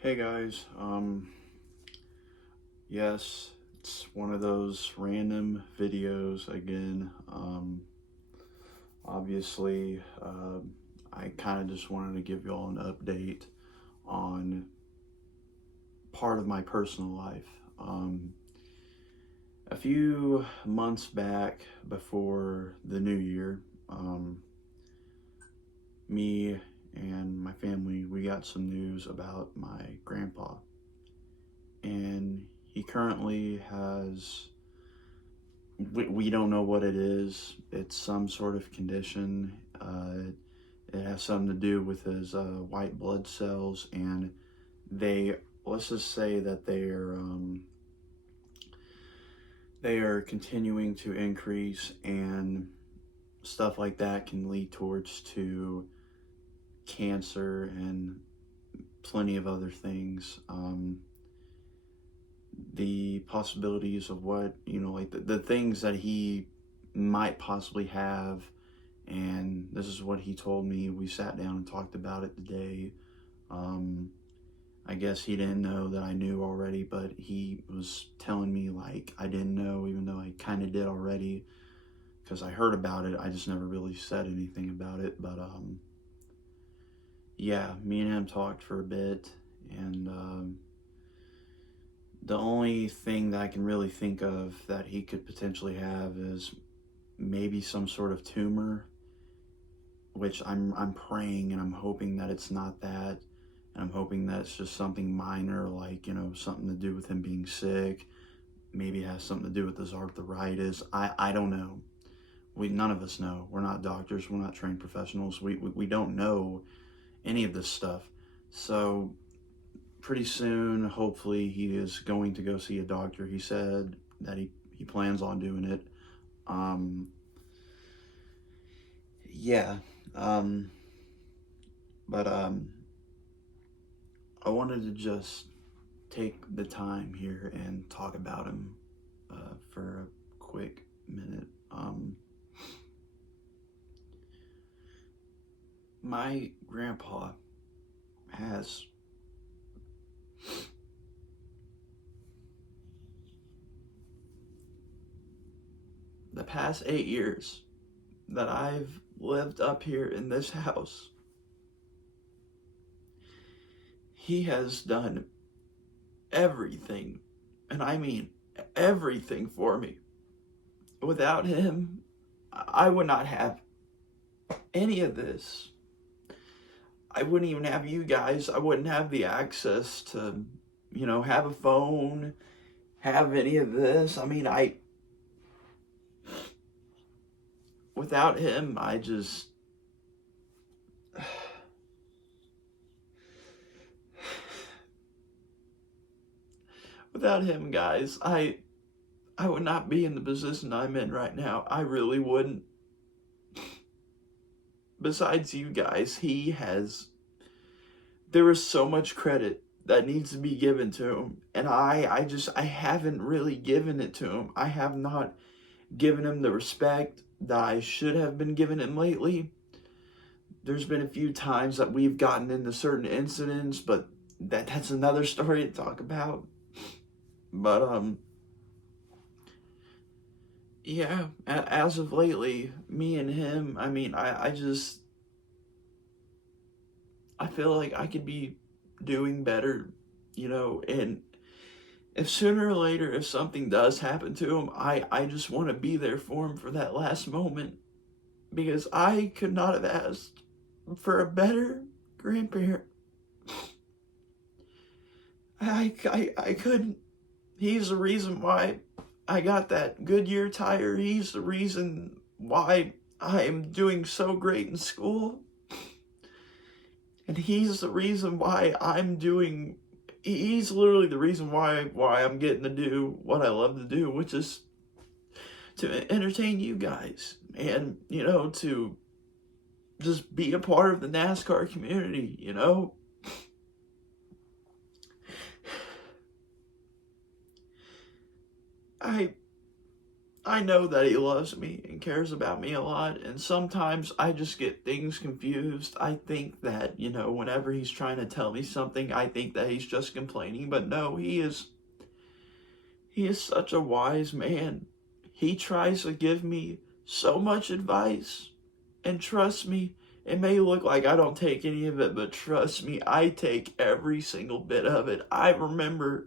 Hey guys, yes, it's one of those random videos again. Obviously, I kind of just wanted to give y'all an update on part of my personal life. Um, a few months back before the new year, me and my family, we got some news about my grandpa. And he currently has, we don't know what it is. It's some sort of condition. It has something to do with his white blood cells, and they, let's just say that they are continuing to increase, and stuff like that can lead towards to cancer and plenty of other things. The possibilities of what, like the things that he might possibly have. And this is what he told me. We sat down and talked about it today. um, I guess he didn't know that I knew already, but he was telling me like I didn't know, even though I kind of did already, because I heard about it. I just never really said anything about it. But yeah, me and him talked for a bit. And the only thing that I can really think of that he could potentially have is maybe some sort of tumor, which I'm praying and I'm hoping that it's not that. And I'm hoping that it's just something minor, like, something to do with him being sick. Maybe it has something to do with his arthritis. I don't know. None of us know. We're not doctors. We're not trained professionals. We don't know any of this stuff. So pretty soon, hopefully, he is going to go see a doctor. He said that he plans on doing it. Um, yeah. Um, but I wanted to just take the time here and talk about him for a quick minute. My grandpa has the past 8 years that I've lived up here in this house, he has done everything, and I mean everything for me. Without him, I would not have any of this. I wouldn't even have you guys. I wouldn't have the access to, have a phone, have any of this. I mean, without him, without him, guys, I would not be in the position I'm in right now. I really wouldn't. Besides you guys, there is so much credit that needs to be given to him. And I haven't really given it to him. I have not given him the respect that I should have been giving him lately. There's been a few times that we've gotten into certain incidents, but that's another story to talk about. But yeah, as of lately, me and him, I mean, I feel like I could be doing better, and if sooner or later, if something does happen to him, I just want to be there for him for that last moment, because I could not have asked for a better grandparent. I couldn't. He's the reason why I got that Goodyear tire. He's the reason why I am doing so great in school. And he's the reason why he's literally the reason why I'm getting to do what I love to do, which is to entertain you guys and, to just be a part of the NASCAR community. I I know that he loves me and cares about me a lot, and sometimes I just get things confused. I think that, you know, whenever he's trying to tell me something, I think that he's just complaining, but no, he is such a wise man. He tries to give me so much advice, and trust me, it may look like I don't take any of it, but trust me, I take every single bit of it. I remember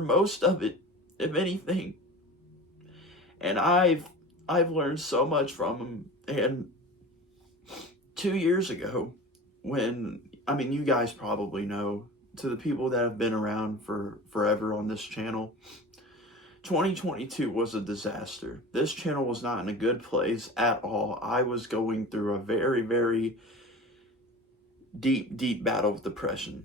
most of it, if anything. And I've learned so much from him. And 2 years ago, when, I mean, you guys probably know, to the people that have been around for forever on this channel, 2022 was a disaster. This channel was not in a good place at all. I was going through a very, very deep battle with depression.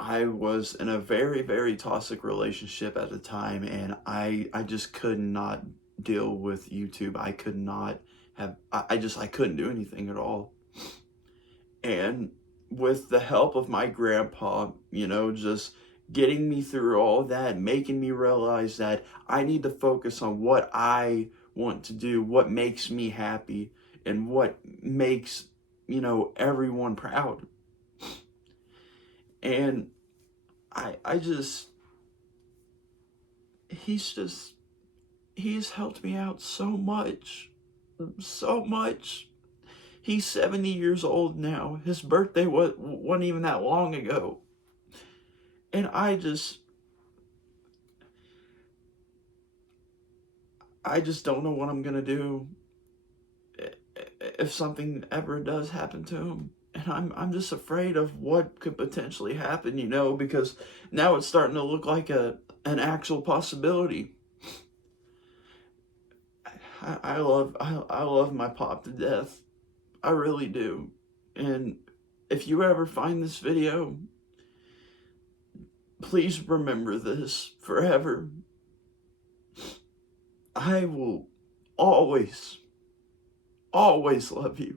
I was in a very, very toxic relationship at the time, and I just could not deal with YouTube. I could not have, I couldn't do anything at all. And with the help of my grandpa, you know, just getting me through all that, making me realize that I need to focus on what I want to do, what makes me happy, and what makes, you know, everyone proud. And I just, he's helped me out so much, so much. He's 70 years old now. His birthday wasn't even that long ago. And I just don't know what I'm gonna do if something ever does happen to him. And I'm just afraid of what could potentially happen, you know, because now it's starting to look like an actual possibility. I love my pop to death. I really do. And if you ever find this video, please remember this forever. I will always love you.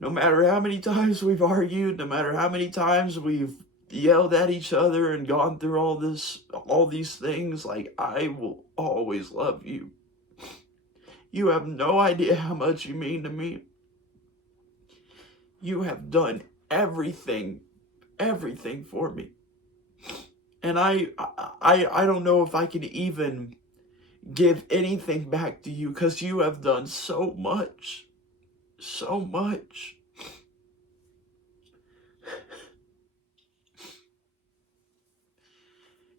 No matter how many times we've argued, no matter how many times we've yelled at each other and gone through all these things, like, I will always love you. You have no idea how much you mean to me. You have done everything for me. And I don't know if I can even give anything back to you, because you have done so much. So much.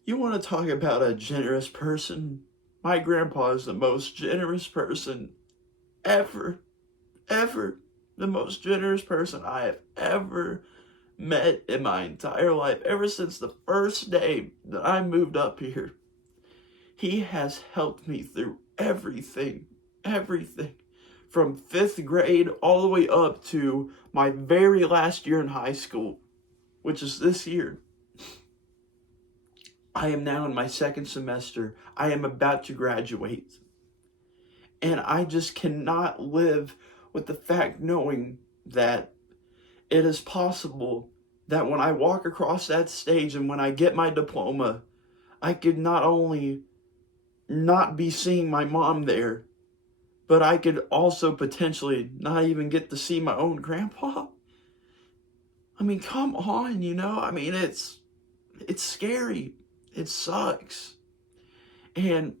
You want to talk about a generous person? My grandpa is the most generous person ever. The most generous person I have ever met in my entire life. Ever since the first day that I moved up here, he has helped me through everything. From 5th grade all the way up to my very last year in high school, which is this year. I am now in my 2nd semester. I am about to graduate. And I just cannot live with the fact knowing that it is possible that when I walk across that stage and when I get my diploma, I could not only not be seeing my mom there, but I could also potentially not even get to see my own grandpa. I mean, come on, you know? I mean, it's scary. It sucks. And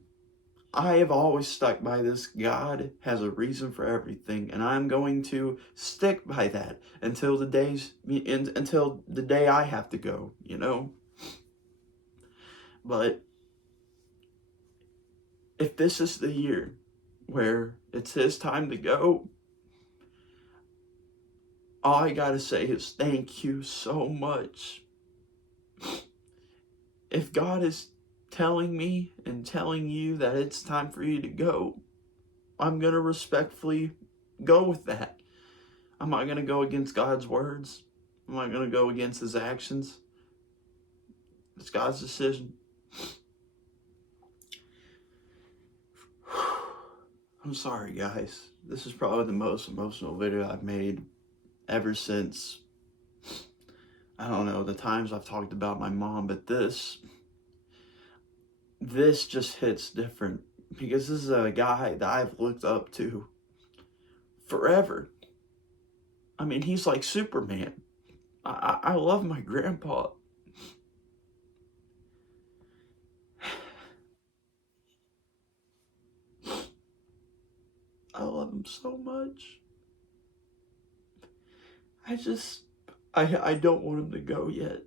I have always stuck by this. God has a reason for everything, and I'm going to stick by that until the day I have to go, you know? But if this is the year where it's his time to go, all I gotta say is thank you so much. If God is telling me and telling you that it's time for you to go, I'm gonna respectfully go with that. I'm not gonna go against God's words. I'm not gonna go against his actions. It's God's decision. I'm sorry, guys. This is probably the most emotional video I've made ever since, I don't know, the times I've talked about my mom, but this this just hits different because this is a guy that I've looked up to forever. I mean, he's like Superman. I love my grandpa. I love him so much. I don't want him to go yet.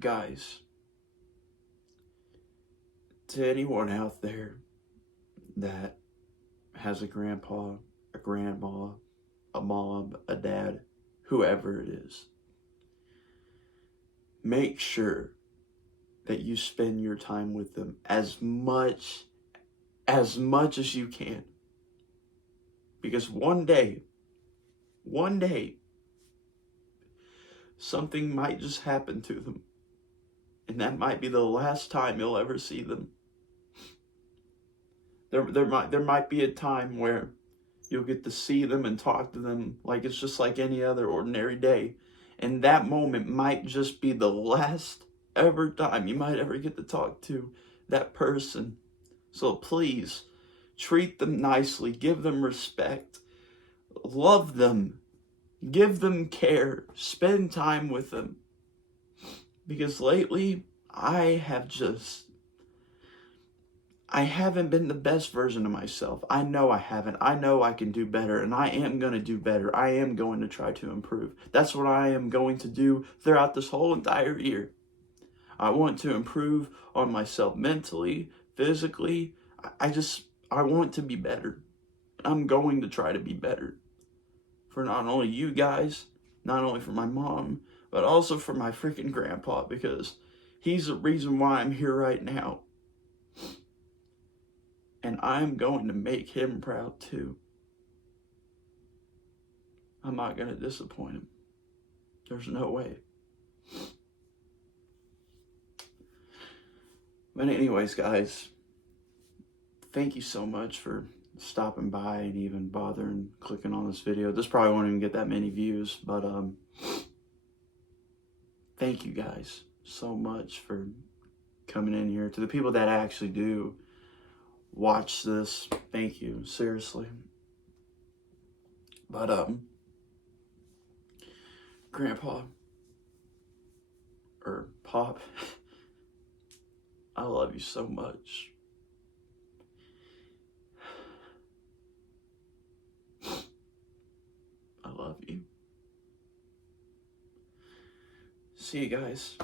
Guys, to anyone out there that has a grandpa, a grandma, a mom, a dad, whoever it is, make sure that you spend your time with them as much as you can. Because one day, something might just happen to them. And that might be the last time you'll ever see them. There might be a time where you'll get to see them and talk to them like it's just like any other ordinary day. And that moment might just be the last ever time you might ever get to talk to that person. So please, treat them nicely, give them respect, love them, give them care, spend time with them. Because lately, I haven't been the best version of myself. I know I haven't. I know I can do better, and I am going to do better. I am going to try to improve. That's what I am going to do throughout this whole entire year. I want to improve on myself mentally, physically. I want to be better. I'm going to try to be better. For not only you guys, not only for my mom, but also for my freaking grandpa, because he's the reason why I'm here right now. And I'm going to make him proud too. I'm not going to disappoint him. There's no way. But anyways, guys, thank you so much for stopping by and even bothering clicking on this video. This probably won't even get that many views, but thank you guys so much for coming in here. To the people that actually do watch this, thank you, seriously. But Grandpa or Pop, I love you so much. I love you. See you guys.